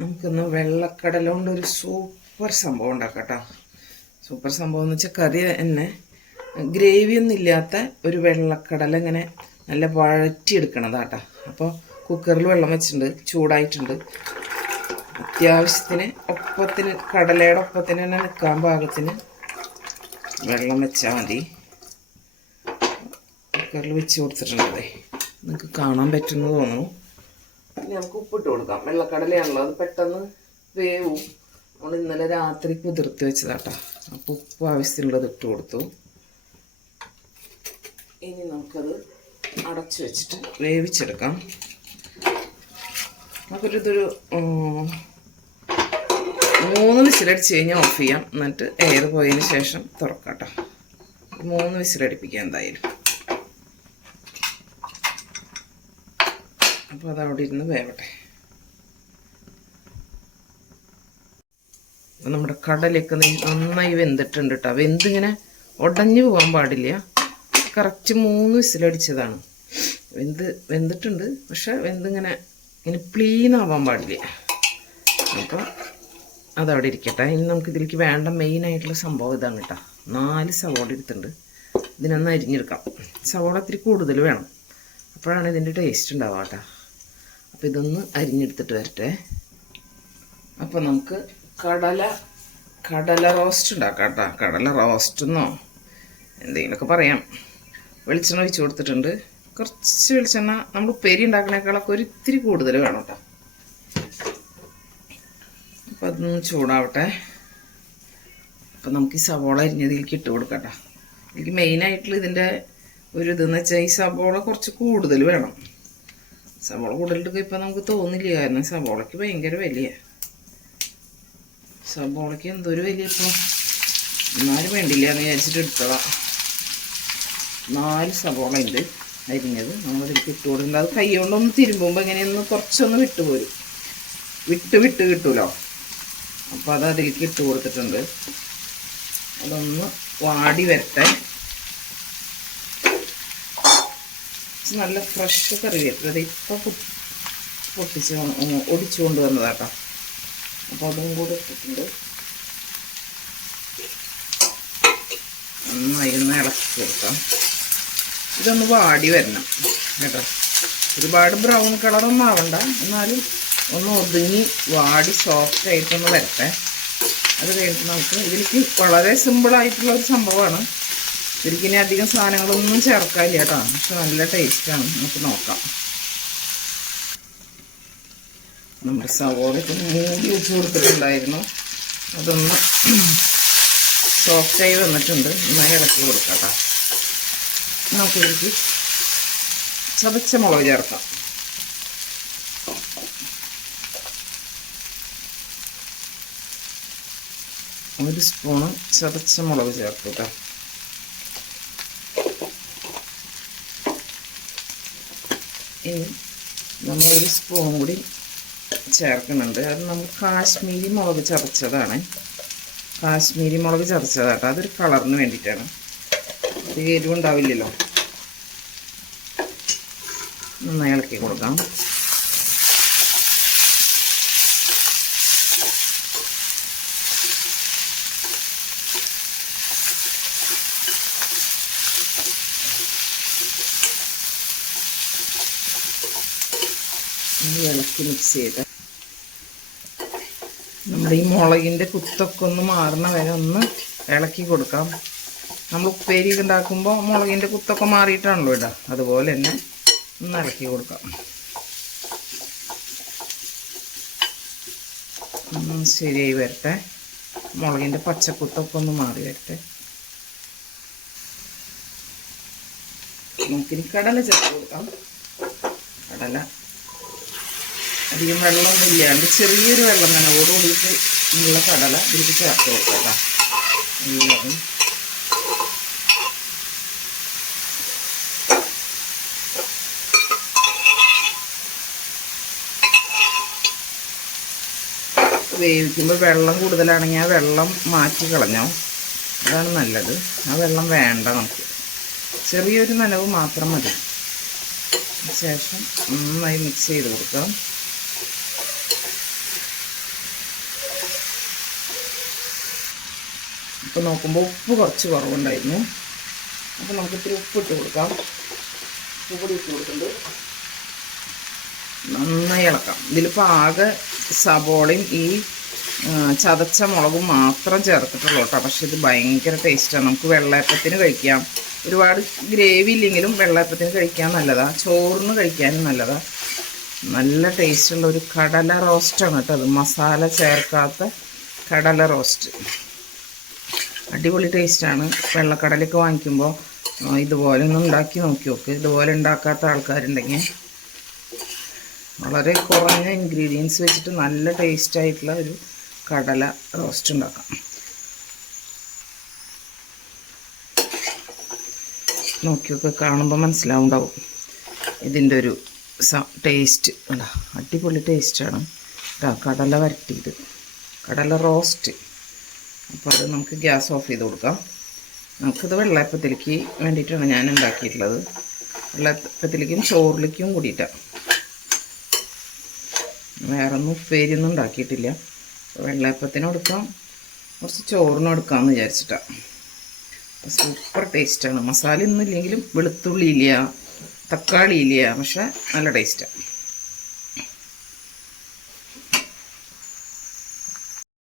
നമുക്കിന്ന് വെള്ളക്കടല കൊണ്ടൊരു സൂപ്പർ സംഭവം ഉണ്ടാക്കാം കേട്ടോ. സൂപ്പർ സംഭവം എന്ന് വെച്ചാൽ കറി തന്നെ ഗ്രേവിയൊന്നും ഇല്ലാത്ത ഒരു വെള്ളക്കടല ഇങ്ങനെ നല്ല വഴറ്റിയെടുക്കണതാട്ടോ. അപ്പോൾ കുക്കറിൽ വെള്ളം വെച്ചിട്ടുണ്ട്, ചൂടായിട്ടുണ്ട്. അത്യാവശ്യത്തിന് ഒപ്പത്തിന് കടലയുടെ ഒപ്പത്തിന് തന്നെ നിൽക്കാൻ പാകത്തിന് വെള്ളം വെച്ചാൽ മതി. കുക്കറിൽ വെച്ച് കൊടുത്തിട്ടുണ്ടേ, നിങ്ങൾക്ക് കാണാൻ പറ്റുമെന്ന് തോന്നുന്നു. ഇനി നമുക്ക് ഉപ്പിട്ട് കൊടുക്കാം. വെള്ളക്കടലയാണല്ലോ, അത് പെട്ടെന്ന് വേവും. നമ്മൾ ഇന്നലെ രാത്രി കുതിർത്ത് വെച്ചതാട്ടോ. അപ്പോൾ ഉപ്പ് ആവശ്യത്തിനുള്ളത് ഇട്ട് കൊടുത്തു. ഇനി നമുക്കത് അടച്ചു വെച്ചിട്ട് വേവിച്ചെടുക്കാം. നമുക്കൊരിതൊരു 3 വിസിലടിച്ച് കഴിഞ്ഞാൽ ഓഫ് ചെയ്യാം. എന്നിട്ട് എയർ പോയതിന് ശേഷം തുറക്കാം കേട്ടോ. 3 വിസിലടിപ്പിക്കാം എന്തായാലും. അപ്പോൾ അതവിടെ ഇരുന്ന് വേവട്ടെ. നമ്മുടെ കടലൊക്കെ നന്നായി വെന്തിട്ടുണ്ട് കേട്ടോ. വെന്തിങ്ങനെ ഉടഞ്ഞു പോകാൻ പാടില്ല. കറക്റ്റ് 3 വിസിലടിച്ചതാണ്. വെന്തിട്ടുണ്ട്, പക്ഷെ വെന്തിങ്ങനെ പ്ലീനാവാൻ പാടില്ല. അപ്പോൾ അതവിടെ ഇരിക്കട്ടെ. ഇനി നമുക്കിതിലേക്ക് വേണ്ട മെയിനായിട്ടുള്ള സംഭവം ഇതാണ് കേട്ടോ. 4 സവോള എടുത്തിട്ടുണ്ട്. ഇതിനൊന്ന് അരിഞ്ഞെടുക്കാം. സവോള ഇത്തിരി കൂടുതൽ വേണം, അപ്പോഴാണ് ഇതിൻ്റെ ടേസ്റ്റ് ഉണ്ടാവുക കേട്ടോ. അപ്പോൾ ഇതൊന്ന് അരിഞ്ഞെടുത്തിട്ട് വരട്ടെ. അപ്പോൾ നമുക്ക് കടല റോസ്റ്റ് ഉണ്ടാക്കാം കേട്ടോ. കടല റോസ്റ്റെന്നോ എന്തെങ്കിലുമൊക്കെ പറയാം. വെളിച്ചെണ്ണ ഒഴിച്ച് കൊടുത്തിട്ടുണ്ട്. കുറച്ച് വെളിച്ചെണ്ണ നമ്മൾ ഉപ്പേരി ഉണ്ടാക്കണേക്കാളൊക്കെ ഒരു ഇത്തിരി കൂടുതൽ വേണം കേട്ടോ. അപ്പോൾ അതൊന്ന് ചൂടാവട്ടെ. അപ്പോൾ നമുക്ക് ഈ സവോള അരിഞ്ഞതിലേക്ക് ഇട്ട് കൊടുക്കാം കേട്ടോ. എനിക്ക് മെയിനായിട്ടുള്ള ഇതിൻ്റെ ഒരു ഇതെന്ന് വെച്ചാൽ ഈ സവോള കുറച്ച് കൂടുതൽ വേണം. സവോള കൂടുതലിട്ട് ഇപ്പം നമുക്ക് തോന്നില്ല, കാരണം സവോളയ്ക്ക് ഭയങ്കര വലിയ. സവോളയ്ക്ക് എന്തൊരു വലിയ ഇപ്പോൾ, എന്നാലും വേണ്ടില്ല എന്ന് വിചാരിച്ചിട്ട് എടുത്തതാണ്. 4 സവോള ഉണ്ട് അരിഞ്ഞത്. നമ്മളതിലേക്ക് ഇട്ട് കൊടുക്കുന്നത്. അത് കൈ കൊണ്ടൊന്ന് തിരുമ്പുമ്പോൾ ഇങ്ങനെയൊന്ന് കുറച്ചൊന്ന് വിട്ടുപോരും, വിട്ട് കിട്ടുമല്ലോ. അപ്പോൾ അത് അതിലേക്ക് ഇട്ട് കൊടുത്തിട്ടുണ്ട്. അതൊന്ന് വാടി വരട്ടെ. നല്ല ഫ്രഷ് കറിവേപ്പില ഇപ്പോൾ ഒടിച്ചു കൊണ്ടുവന്നതാട്ടോ. അപ്പോൾ അതും കൂടെ ഇട്ടിട്ടുണ്ട്. നന്നായി ഒന്ന് ഇളക്കി കൊടുക്കാം. ഇതൊന്ന് വാടി വരണം കേട്ടോ. ഒരുപാട് ബ്രൗൺ കളറൊന്നും ആവണ്ട, എന്നാലും ഒന്ന് ഒതുങ്ങി വാടി സോഫ്റ്റ് ആയിട്ടൊന്ന് വരട്ടെ. അത് കഴിഞ്ഞിട്ട് നമുക്ക് ഇതിലേക്ക് വളരെ സിമ്പിളായിട്ടുള്ള ഒരു സംഭവമാണ്. ഇതിലേക്ക് അധികം സാധനങ്ങളൊന്നും ചേർക്കാനില്ല കേട്ടോ, പക്ഷെ നല്ല ടേസ്റ്റാണ്. നമുക്ക് നോക്കാം. നമ്മുടെ സവോളയ്ക്ക് മൂടി വെച്ച് കൊടുത്തിട്ടുണ്ടായിരുന്നു. അതൊന്ന് സോഫ്റ്റായി വന്നിട്ടുണ്ട്. നന്നായി ഇളക്കി കൊടുക്കാം കേട്ടോ. നമുക്കിതിലേക്ക് ചതച്ച മുളക് ചേർക്കാം. ഒരു സ്പൂണ് ചതച്ച മുളക് ചേർത്ത് കേട്ടോ. ഇനി നമ്മളൊരു സ്പൂൺ കൂടി ചേർക്കുന്നുണ്ട്. അത് നമ്മൾ കാശ്മീരി മുളക് ചതച്ചതാണ്. കാശ്മീരി മുളക് ചതച്ചതാട്ടോ. അതൊരു കളറിന് വേണ്ടിയിട്ടാണ്. അത് എരിവുണ്ടാവില്ലല്ലോ. നന്നായി ഇളക്കി കൊടുക്കാം. ഇളക്കി മിക്സ് ചെയ്ത് നമ്മുടെ ഈ മുളകിൻ്റെ കുത്തൊക്കെ ഒന്ന് മാറുന്ന വരെ ഒന്ന് ഇളക്കി കൊടുക്കാം. നമ്മൾ ഉപ്പേരി ഉണ്ടാക്കുമ്പോൾ മുളകിൻ്റെ കുത്തൊക്കെ മാറിയിട്ടാണല്ലോ ഇടുക, അതുപോലെ തന്നെ ഒന്ന് ഇളക്കി കൊടുക്കാം. ഒന്ന് ശരിയായി വരട്ടെ. മുളകിൻ്റെ പച്ചക്കുത്തൊക്കെ ഒന്ന് മാറി വരട്ടെ. നമുക്കിനി കടല ചേർത്ത് കൊടുക്കാം. കടല അധികം വെള്ളമൊന്നും ഇല്ലാണ്ട് ചെറിയൊരു വെള്ളം നനവോട് കൂടിയിട്ട് ഉള്ള കടല ഇതിലേക്ക് ചേർത്ത് കൊടുക്കാം. എല്ലാവരും വേവിക്കുമ്പോൾ വെള്ളം കൂടുതലാണെങ്കിൽ ആ വെള്ളം മാറ്റി കളഞ്ഞോ, അതാണ് നല്ലത്. ആ വെള്ളം വേണ്ട, നമുക്ക് ചെറിയൊരു നനവ് മാത്രം മതി. ശേഷം നന്നായി മിക്സ് ചെയ്ത് കൊടുക്കാം. അപ്പോൾ നോക്കുമ്പോൾ ഉപ്പ് കുറച്ച് കുറവുണ്ടായിരുന്നു. അപ്പോൾ നമുക്ക് ഇത്തിരി ഉപ്പ് ഇട്ട് കൊടുക്കാം. ഉപ്പ് കൂടി ഇട്ട് കൊടുക്കുന്നുണ്ട്. നന്നായി ഇളക്കാം. ഇതിലിപ്പോൾ ആകെ സബോളയും ഈ ചതച്ച മുളകും മാത്രം ചേർത്തിട്ടുള്ളൂ കേട്ടോ. പക്ഷെ ഇത് ഭയങ്കര ടേസ്റ്റാണ്. നമുക്ക് വെള്ളയപ്പത്തിന് കഴിക്കാം. ഒരുപാട് ഗ്രേവി ഇല്ലെങ്കിലും വെള്ളയപ്പത്തിന് കഴിക്കാൻ നല്ലതാണ്. ചോറിന് കഴിക്കാനും നല്ലതാണ്. നല്ല ടേസ്റ്റുള്ള ഒരു കടല റോസ്റ്റാണ് കേട്ടോ അത്. മസാല ചേർക്കാത്ത കടല റോസ്റ്റ് അടിപൊളി ടേസ്റ്റാണ്. വെള്ളക്കടലൊക്കെ വാങ്ങിക്കുമ്പോൾ ഇതുപോലെ ഒന്ന് ഉണ്ടാക്കി നോക്കി നോക്ക്. ഇതുപോലെ ഉണ്ടാക്കാത്ത ആൾക്കാരുണ്ടെങ്കിൽ വളരെ കുറഞ്ഞ ഇൻഗ്രീഡിയൻസ് വെച്ചിട്ട് നല്ല ടേസ്റ്റായിട്ടുള്ള ഒരു കടല റോസ്റ്റ് ഉണ്ടാക്കാം. നോക്കിയൊക്കെ കാണുമ്പോൾ മനസ്സിലാവുണ്ടാവും ഇതിൻ്റെ ഒരു ടേസ്റ്റ്. അടിപൊളി ടേസ്റ്റാണ് കടല വരട്ടിയത്, കടല റോസ്റ്റ്. അപ്പോൾ അത് നമുക്ക് ഗ്യാസ് ഓഫ് ചെയ്ത് കൊടുക്കാം. നമുക്കിത് വെള്ളയപ്പത്തിലേക്ക് വേണ്ടിയിട്ടാണ് ഞാൻ ഉണ്ടാക്കിയിട്ടുള്ളത്. വെള്ളയപ്പത്തിലേക്കും ചോറിലേക്കും കൂടിയിട്ടാണ്. വേറൊന്നും ഉപ്പേരിയൊന്നും ഉണ്ടാക്കിയിട്ടില്ല. വെള്ളയപ്പത്തിനും എടുക്കാം, കുറച്ച് ചോറിനും എടുക്കാമെന്ന് വിചാരിച്ചിട്ടാണ്. സൂപ്പർ ടേസ്റ്റാണ്. മസാല ഒന്നും ഇല്ലെങ്കിലും വെളുത്തുള്ളി ഇല്ല, തക്കാളി ഇല്ല, പക്ഷെ നല്ല ടേസ്റ്റാണ്.